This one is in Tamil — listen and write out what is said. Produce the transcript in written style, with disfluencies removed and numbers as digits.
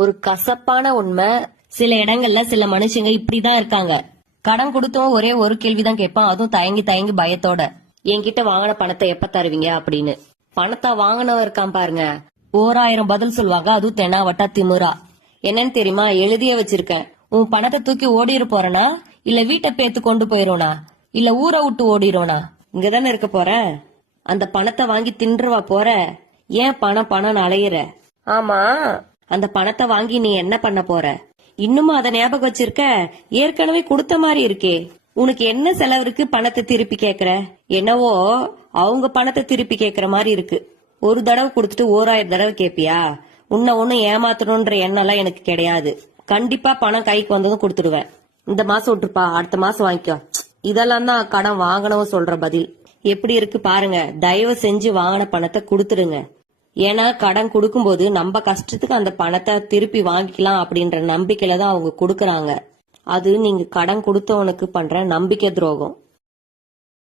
ஒரு கசப்பான உண்மை, சில இடங்கள்ல சில மனுஷங்க இப்படிதான் இருக்காங்க. கடன் கொடுத்தவன் ஒரே ஒரு கேள்விதான் கேட்பான், அதுவும் தயங்கி தயங்கி பயத்தோட, என்கிட்ட வாங்கின பணத்தை எப்ப தருவீங்க அப்படின்னு. பணத்தை வாங்கினவன் இருக்கான் பாருங்க, 1000 பதில் சொல்லுவாங்க. அதுவும் தெனாவட்டா திமிரா. என்னன்னு தெரியுமா, எழுதிய வச்சிருக்கேன். உன் பணத்தை தூக்கி ஓடிரு போறனா, இல்ல வீட்டை பேத்து கொண்டு போயிரோனா, இல்ல ஊரை விட்டு ஓடிரோனா? இங்கதானே இருக்க போற. அந்த பணத்தை வாங்கி தின்றுவா போற. ஏன் பணம் பணம் அலையிற? ஆமா, அந்த பணத்தை வாங்கி நீ என்ன பண்ண போற? இன்னுமா அதை ஞாபகம் வச்சிருக்க? ஏற்கனவே கொடுத்த மாதிரி இருக்கே. உனக்கு என்ன செலவிற்கு பணத்தை திருப்பி கேக்குற? என்னவோ அவங்க பணத்தை திருப்பி கேக்குற மாதிரி இருக்கு. ஒரு தடவை கொடுத்துட்டு 1000 தடவை கேப்பியா? உன்னை ஒண்ணு ஏமாத்தணும்ன்ற எண்ணம் எல்லாம் எனக்கு கிடையாது. கண்டிப்பா பணம் கைக்கு வந்ததும் கொடுத்துடுவேன். இந்த மாசம் விட்டுருப்பா, அடுத்த மாசம் வாங்கிக்கோ. இதெல்லாம் தான் கடன் வாங்கினவன் சொல்ற பதில். எப்படி இருக்கு பாருங்க. தயவு செஞ்சு வாங்கின பணத்தை கொடுத்துடுங்க. ஏன்னா கடன் கொடுக்கும்போது நம்ம கஷ்டத்துக்கு அந்த பணத்தை திருப்பி வாங்கிக்கலாம் அப்படின்ற நம்பிக்கையில தான் அவங்க கொடுக்கறாங்க. அது நீங்க கடன் கொடுத்தவனுக்கு பண்ற நம்பிக்கை துரோகம்.